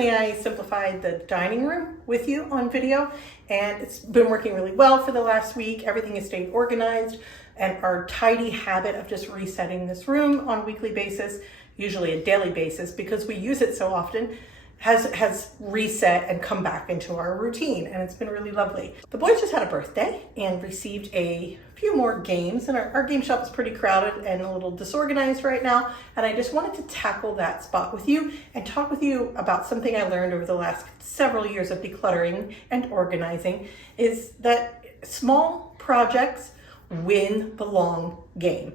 recently I simplified the dining room with you on video, and it's been working really well for the last week. Everything has stayed organized, and our tidy habit of just resetting this room on a weekly basis, usually a daily basis, because we use it so often, has reset and come back into our routine, and it's been really lovely. The boys just had a birthday and received a few more games, and our game shop is pretty crowded and a little disorganized right now, and I just wanted to tackle that spot with you and talk with you about something I learned over the last several years of decluttering and organizing, is that small projects win the long game.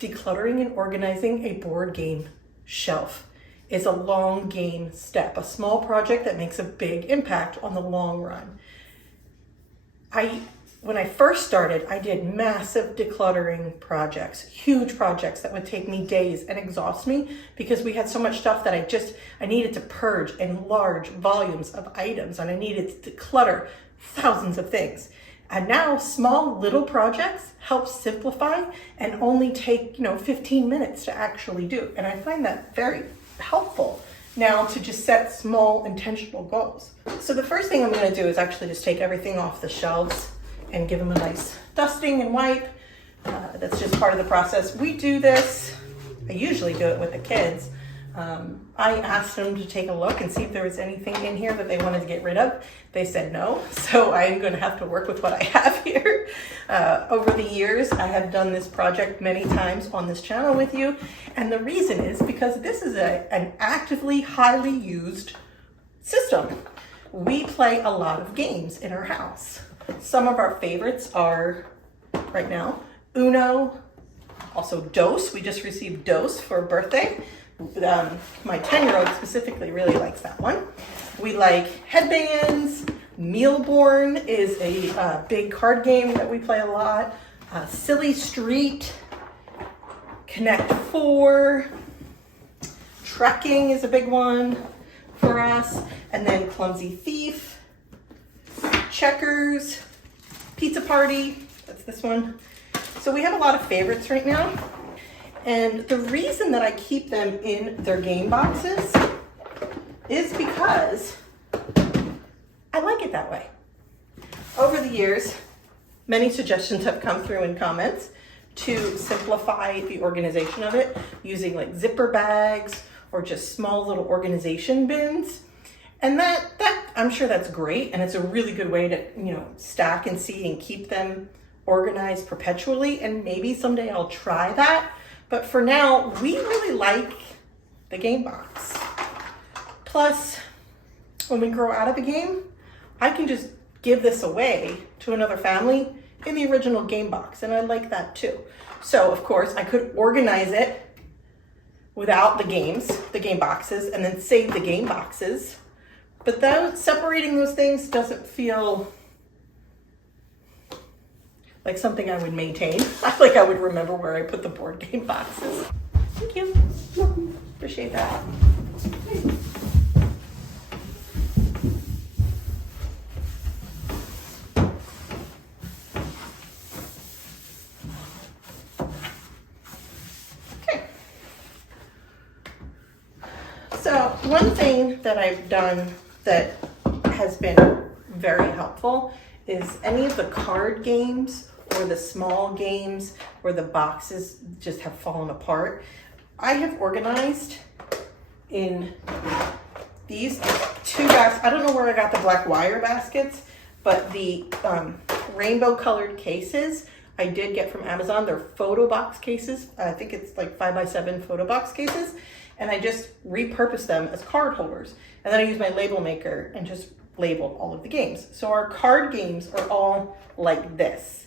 Decluttering and organizing a board game shelf is a long game step, a small project that makes a big impact on the long run. When I first started, I did massive decluttering projects, huge projects that would take me days and exhaust me because we had so much stuff that I needed to purge in large volumes of items, and I needed to declutter thousands of things. And now small little projects help simplify and only take 15 minutes to actually do. And I find that very helpful now to just set small intentional goals. So the first thing I'm going to do is actually just take everything off the shelves and give them a nice dusting and wipe. That's just part of the process. We do this, I usually do it with the kids. I asked them to take a look and see if there was anything in here that they wanted to get rid of. They said no, so I'm going to have to work with what I have here. Over the years, I have done this project many times on this channel with you, and the reason is because this is an actively highly used system. We play a lot of games in our house. Some of our favorites are, right now, Uno, also Dose. We just received Dose for a birthday. My 10-year-old specifically really likes that one. We like HedBanz. Mille Bornes is a big card game that we play a lot. Silly Street, Connect 4, Trekking is a big one for us, and then Clumsy Thief, Checkers, Pizza Party, that's this one. So we have a lot of favorites right now. And the reason that I keep them in their game boxes is because I like it that way. Over the years, many suggestions have come through in comments to simplify the organization of it using like zipper bags or just small little organization bins. And that I'm sure that's great, and it's a really good way to stack and see and keep them organized perpetually, and maybe someday I'll try that. But for now, we really like the game box. Plus, when we grow out of a game, I can just give this away to another family in the original game box, and I like that too. So of course, I could organize it without the game boxes, and then save the game boxes. But separating those things doesn't feel like something I would maintain. I feel like I would remember where I put the board game boxes. Thank you. Appreciate that. Okay. So one thing that I've done that has been very helpful is any of the card games or the small games where the boxes just have fallen apart. I have organized in these two baskets. I don't know where I got the black wire baskets, but the rainbow colored cases I did get from Amazon. They're photo box cases. I think it's like 5x7 photo box cases. And I just repurposed them as card holders. And then I used my label maker and just labeled all of the games. So our card games are all like this.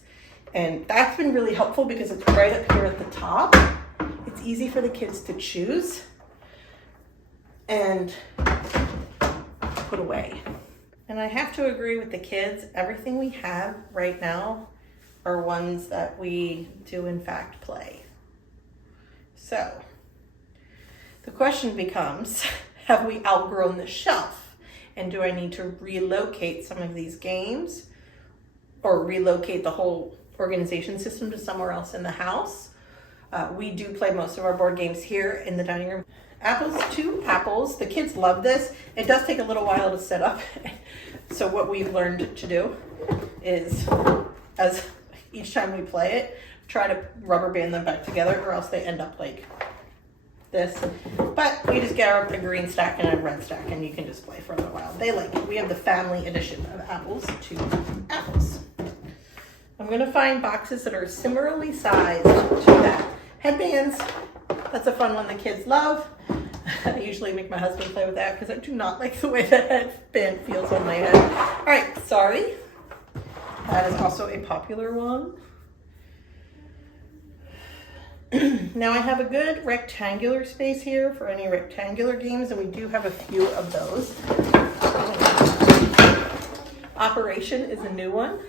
And that's been really helpful because it's right up here at the top. It's easy for the kids to choose and put away. And I have to agree with the kids. Everything we have right now are ones that we do in fact play. So the question becomes, have we outgrown the shelf? And do I need to relocate some of these games or relocate the whole organization system to somewhere else in the house? We do play most of our board games here in the dining room. Apples, 2 apples. The kids love this. It does take a little while to set up. So what we've learned to do is, as each time we play it, try to rubber band them back together, or else they end up like this. But we just get a green stack and a red stack, and you can just play for a little while. They like it. We have the family edition of apples, 2 apples. I'm gonna find boxes that are similarly sized to that. HedBanz, that's a fun one the kids love. I usually make my husband play with that because I do not like the way the headband feels on my head. All right, sorry. That is also a popular one. Now I have a good rectangular space here for any rectangular games, and we do have a few of those. Operation is a new one.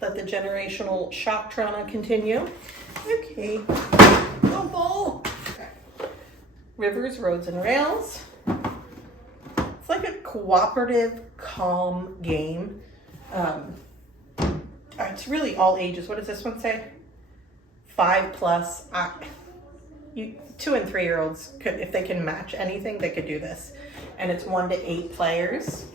Let the generational shock trauma continue. Okay. No ball. Okay. Rivers, Roads, and Rails. It's like a cooperative, calm game. It's really all ages. What does this one say? 5+. 2 and 3-year-olds could, if they can match anything, they could do this. And it's 1 to 8 players.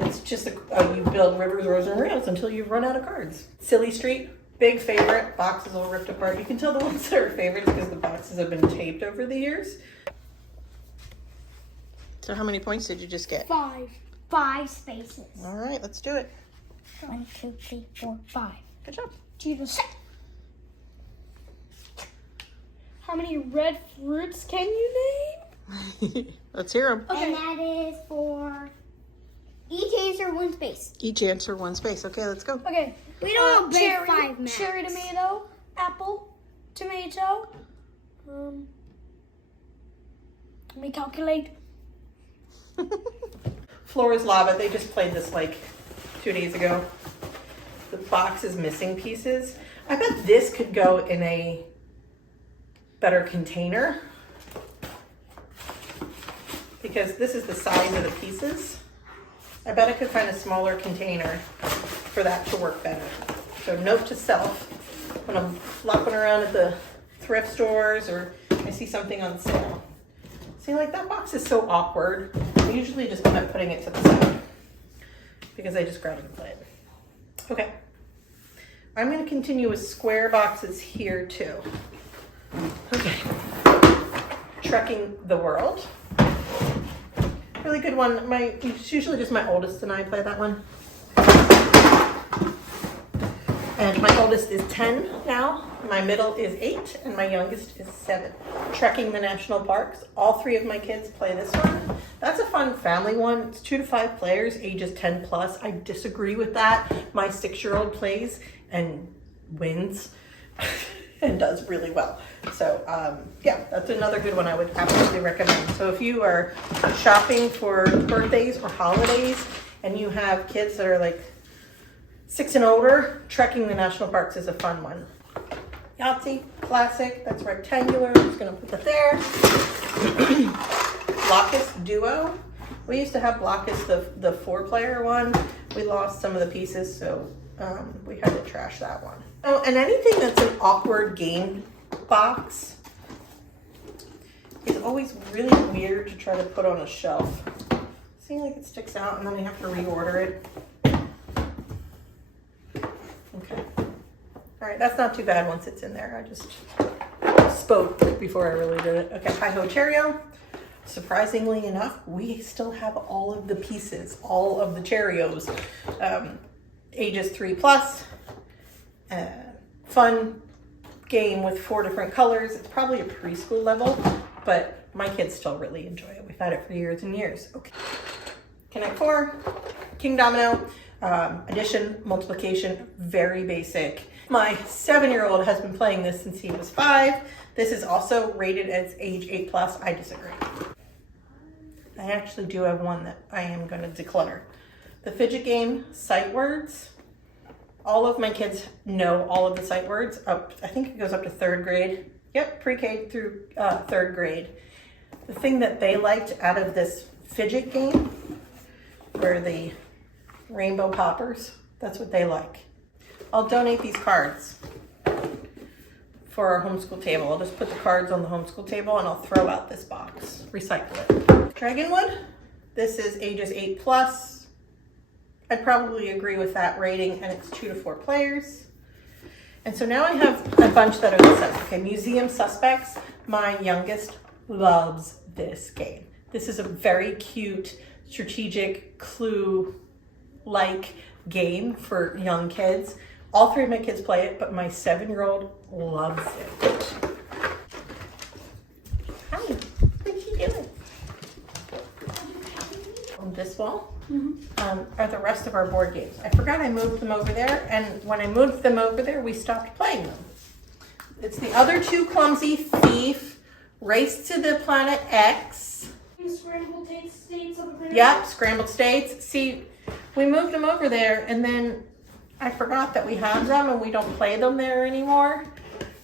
It's just you build rivers, roads, and rails until you run out of cards. Silly Street, big favorite. Boxes all ripped apart. You can tell the ones that are favorites because the boxes have been taped over the years. So how many points did you just get? 5. 5 spaces. All right, let's do it. 1, 2, 3, 4, 5. Good job. 2 to 6. How many red fruits can you name? Let's hear them. Okay. And that is for each answer 1 space. Each answer 1 space. Okay, let's go. Okay. We don't cherry, 5 max. cherry tomato, apple, tomato. Let me calculate. Floor is Lava. They just played this like 2 days ago. The box is missing pieces. I bet this could go in a better container because this is the size of the pieces. I bet I could find a smaller container for that to work better. So note to self, when I'm flopping around at the thrift stores or I see something on sale. See, like that box is so awkward. I usually just end up putting it to the side because I just grab it and play it. Okay. I'm going to continue with square boxes here too. Okay. Trekking the World. Really good one. It's usually just my oldest and I play that one. And my oldest is 10 now. My middle is 8 and my youngest is 7. Trekking the national parks. All 3 of my kids play this one. That's a fun family one. It's 2 to 5 players, ages 10+. I disagree with that. My 6-year-old plays and wins and does really well. So yeah, that's another good one I would absolutely recommend. So if you are shopping for birthdays or holidays and you have kids that are like 6 and older, Trekking the National Parks is a fun one. Yahtzee, classic, that's rectangular. I'm just gonna put that there. Blockus Duo. We used to have Blockus, the 4-player one. We lost some of the pieces, so we had to trash that one. Oh, and anything that's an awkward game box is always really weird to try to put on a shelf. See, like it sticks out and then I have to reorder it. Okay. All right, that's not too bad once it's in there. I just spoke before I really did it. Okay, Hi-Ho Cheerio. Surprisingly enough, we still have all of the pieces, all of the Cheerios. Ages 3+. Fun game with 4 different colors. It's probably a preschool level, but my kids still really enjoy it. We've had it for years and years. Okay. Connect 4, King Domino, addition, multiplication, very basic. My 7-year-old has been playing this since he was 5. This is also rated as age 8+. I disagree. I actually do have one that I am going to declutter. The fidget game, sight words. All of my kids know all of the sight words. I think it goes up to 3rd grade. Yep, pre-K through 3rd grade. The thing that they liked out of this fidget game were the rainbow poppers. That's what they like. I'll donate these cards for our homeschool table. I'll just put the cards on the homeschool table and I'll throw out this box, recycle it. Dragonwood, this is ages 8+. I'd probably agree with that rating, and it's 2 to 4 players. And so now I have a bunch that are the same. Okay, Museum Suspects. My youngest loves this game. This is a very cute, strategic, clue-like game for young kids. All 3 of my kids play it, but my 7-year-old loves it. Hi, what's she doing? On this wall are the rest of our board games. I forgot I moved them over there, and when I moved them over there, we stopped playing them. It's the other 2 Clumsy Thief, Race to the Planet X. Scrambled states over there. Yep, Scrambled States. See, we moved them over there, and then I forgot that we had them, and we don't play them there anymore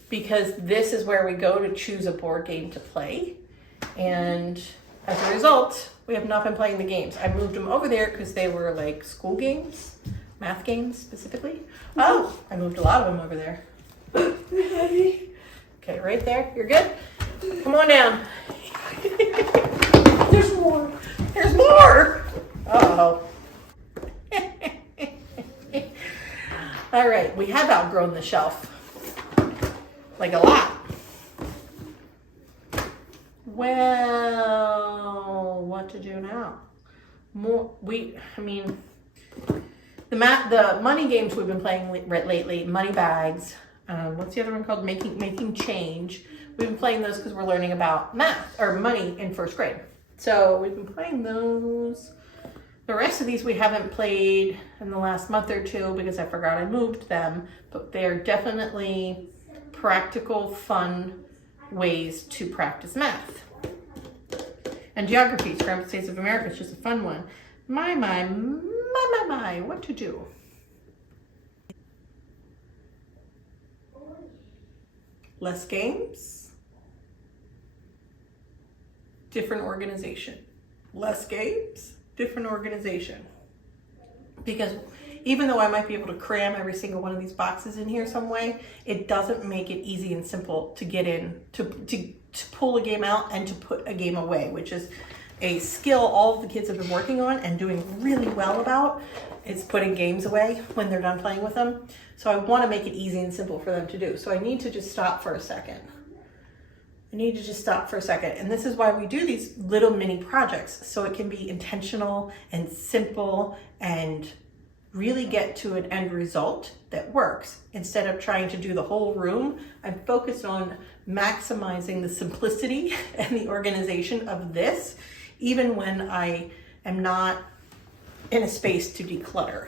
because this is where we go to choose a board game to play. And as a result, we have not been playing the games. I moved them over there because they were like school games, math games specifically. Oh, I moved a lot of them over there. Okay, right there. You're good? Come on down. There's more. There's more. Uh-oh. All right, we have outgrown the shelf. Like a lot. Well, what to do now? The money games we've been playing lately, money bags. What's the other one called? Making change. We've been playing those because we're learning about math or money in 1st grade. So we've been playing those. The rest of these we haven't played in the last month or 2 because I forgot I moved them, but they're definitely practical, fun ways to practice math. And geography, Scrambled States of America is just a fun one. My, what to do? Less games, different organization. Less games, different organization. Because even though I might be able to cram every single one of these boxes in here some way, it doesn't make it easy and simple to get in, to pull a game out and to put a game away, which is a skill all of the kids have been working on and doing really well about. It's putting games away when they're done playing with them. So I want to make it easy and simple for them to do. So I need to just stop for a second. And this is why we do these little mini projects, so it can be intentional and simple and really get to an end result that works. Instead of trying to do the whole room, I'm focused on maximizing the simplicity and the organization of this, even when I am not in a space to declutter.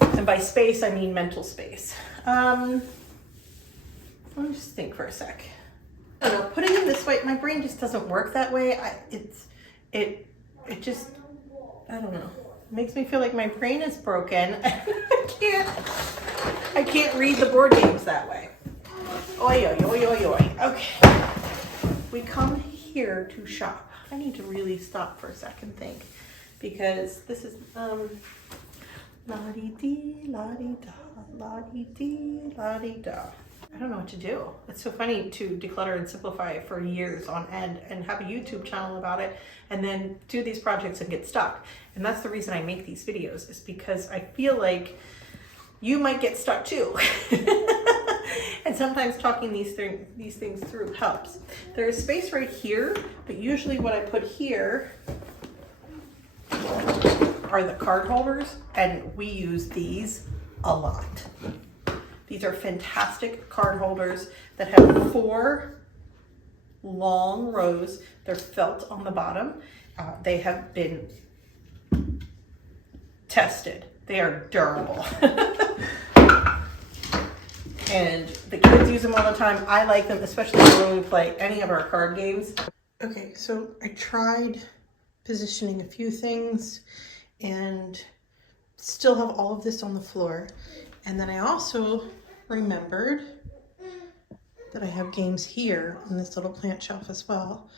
And by space, I mean mental space. Let me just think for a sec. I don't know, putting it this way, my brain just doesn't work that way. It just, I don't know. It makes me feel like my brain is broken. I can't read the board games that way. Oi, oi, oi, oi, oi. Okay. We come here to shop. I need to really stop for a second and think, because this is, la-dee-dee, la-dee-da, la-dee-dee, la-dee-da. I don't know what to do. It's so funny to declutter and simplify for years on end and have a YouTube channel about it and then do these projects and get stuck. And that's the reason I make these videos, is because I feel like you might get stuck too. And sometimes talking these things through helps. There is space right here, but usually what I put here are the card holders, and we use these a lot. These are fantastic card holders that have 4 long rows. They're felt on the bottom. They have been tested. They are durable. And the kids use them all the time. I like them, especially when we play any of our card games. Okay, so I tried positioning a few things and still have all of this on the floor. And then I also remembered that I have games here on this little plant shelf as well.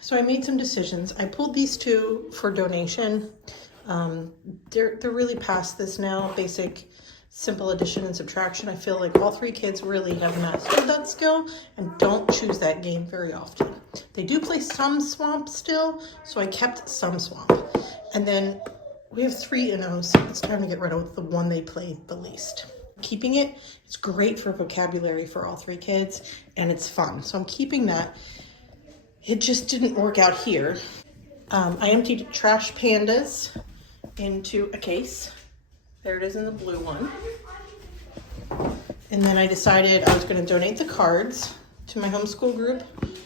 So I made some decisions. I pulled these 2 for donation. They're really past this now, basic simple addition and subtraction. I feel like all three kids really have mastered that skill and don't choose that game very often. They do play some swamp still, so I kept some swamp. And then we have 3 Unos. It's time to get rid of the one they play the least. Keeping it, it's great for vocabulary for all 3 kids, and it's fun. So I'm keeping that. It just didn't work out here. I emptied Trash Pandas into a case. There it is in the blue one. And then I decided I was going to donate the cards to my homeschool group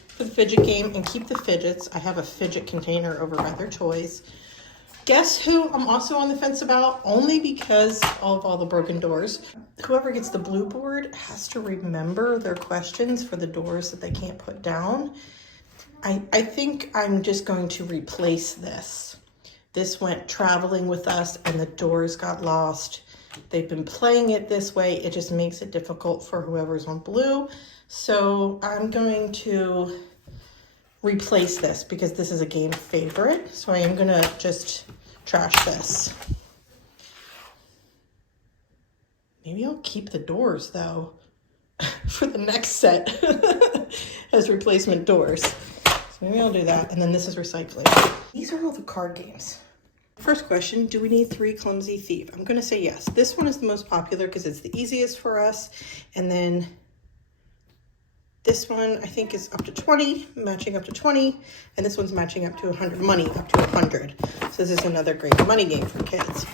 for the fidget game and keep the fidgets. I have a fidget container over by their toys. Guess who I'm also on the fence about? Only because of all the broken doors. Whoever gets the blue board has to remember their questions for the doors that they can't put down. I think I'm just going to replace this. This went traveling with us and the doors got lost. They've been playing it this way. It just makes it difficult for whoever's on blue. So I'm going to replace this because this is a game favorite. So I am gonna just trash this. Maybe I'll keep the doors though for the next set as replacement doors. So maybe I'll do that. And then this is recycling. These are all the card games. First question, do we need 3 Clumsy Thief? I'm gonna say yes. This one is the most popular because it's the easiest for us. And then this one I think is up to 20, matching up to 20. And this one's matching up to 100, money up to 100. So this is another great money game for kids.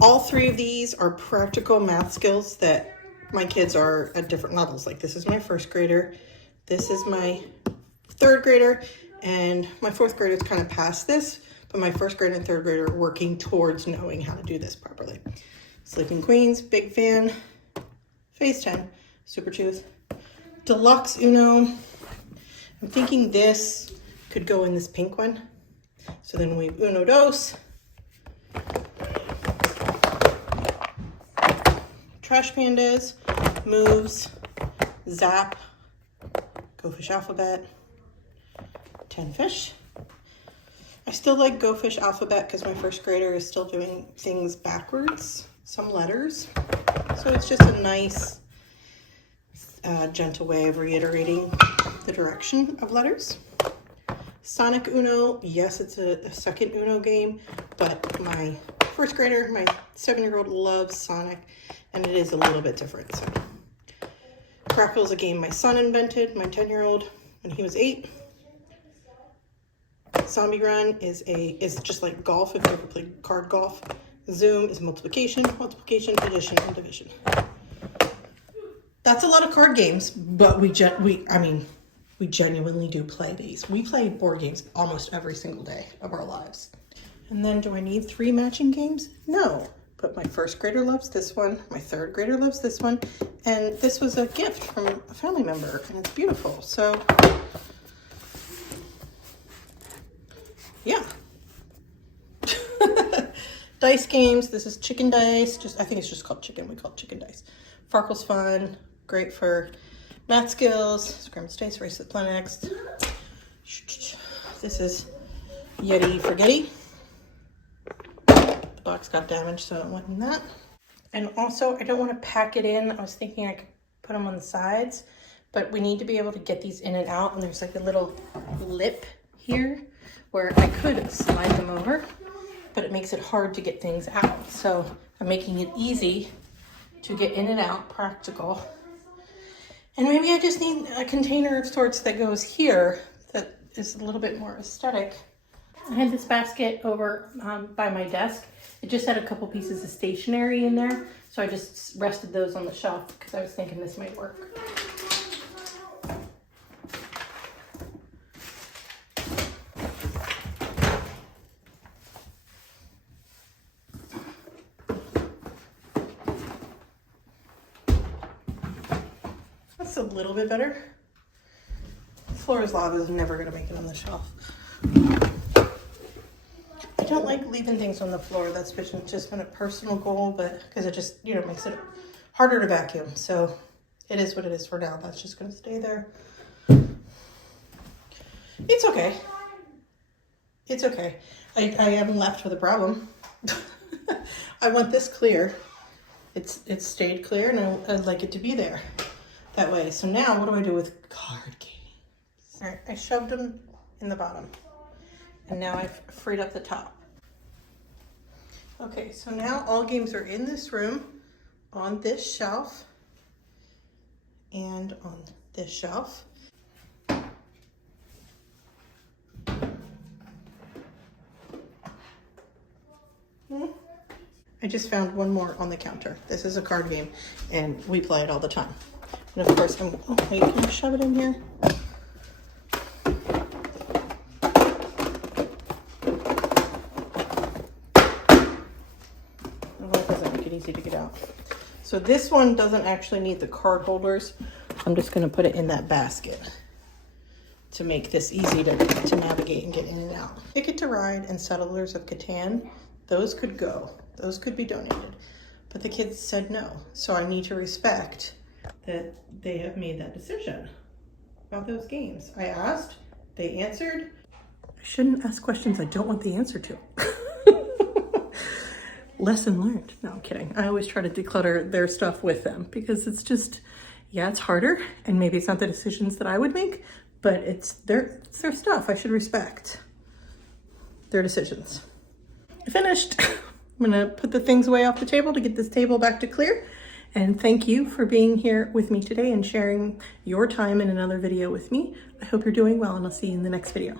All 3 of these are practical math skills that my kids are at different levels. Like this is my 1st grader. This is my 3rd grader. And my 4th grader is kind of past this, but my 1st grader and 3rd grader are working towards knowing how to do this properly. Sleeping Queens, big fan. Phase 10, Super Chews. Deluxe Uno. I'm thinking this could go in this pink one. So then we Uno Dos. Trash Pandas, Moves, Zap, Go Fish Alphabet. 10 fish. I still like Go Fish Alphabet because my 1st grader is still doing things backwards, some letters. So it's just a nice, gentle way of reiterating the direction of letters. Sonic Uno, yes, it's a 2nd Uno game, but my 1st grader, my 7-year-old loves Sonic, and it is a little bit different. So Crackle is a game my son invented, my 10-year-old, when he was 8. Zombie Run is just like golf if you ever played card golf. Zoom is multiplication, addition, and division. That's a lot of card games, but we genuinely do play these. We play board games almost every single day of our lives. And then do I need 3 matching games? No, but my 1st grader loves this one, my 3rd grader loves this one, and this was a gift from a family member, and it's beautiful. So yeah. Dice games. This is chicken dice. I think it's just called chicken. We call it chicken dice. Farkle's fun. Great for math skills. Scrambled States, Race to the Planet Next. This is Yeti Forgetty. The box got damaged, so it went in that. And also, I don't want to pack it in. I was thinking I could put them on the sides, but we need to be able to get these in and out. And there's like a little lip here where I could slide them over, but it makes it hard to get things out. So I'm making it easy to get in and out, practical. And maybe I just need a container of sorts that goes here that is a little bit more aesthetic. I had this basket over by my desk. It just had a couple pieces of stationery in there. So I just rested those on the shelf because I was thinking this might work. That's a little bit better. Flora's Lava is never going to make it on the shelf. I don't like leaving things on the floor. That's just been a personal goal, but because it just, makes it harder to vacuum. So it is what it is for now. That's just going to stay there. It's okay. It's okay. I am left with a problem. I want this clear. It's stayed clear, and I'd like it to be there that way. So now what do I do with card games? All right, I shoved them in the bottom, and now I've freed up the top. Okay, so now all games are in this room, on this shelf, and on this shelf. I just found one more on the counter. This is a card game, and we play it all the time. And of course, oh wait, can you shove it in here? Oh, it doesn't make it easy to get out. So this one doesn't actually need the card holders. I'm just gonna put it in that basket to make this easy to navigate and get in and out. Ticket to Ride and Settlers of Catan, those could go. Those could be donated. But the kids said no. So I need to respect that they have made that decision about those games. I asked, they answered. I shouldn't ask questions I don't want the answer to. Lesson learned. No, I'm kidding. I always try to declutter their stuff with them because it's just, yeah, it's harder, and maybe it's not the decisions that I would make, but it's their stuff. I should respect their decisions. I finished. I'm gonna put the things away off the table to get this table back to clear. And thank you for being here with me today and sharing your time in another video with me. I hope you're doing well, and I'll see you in the next video.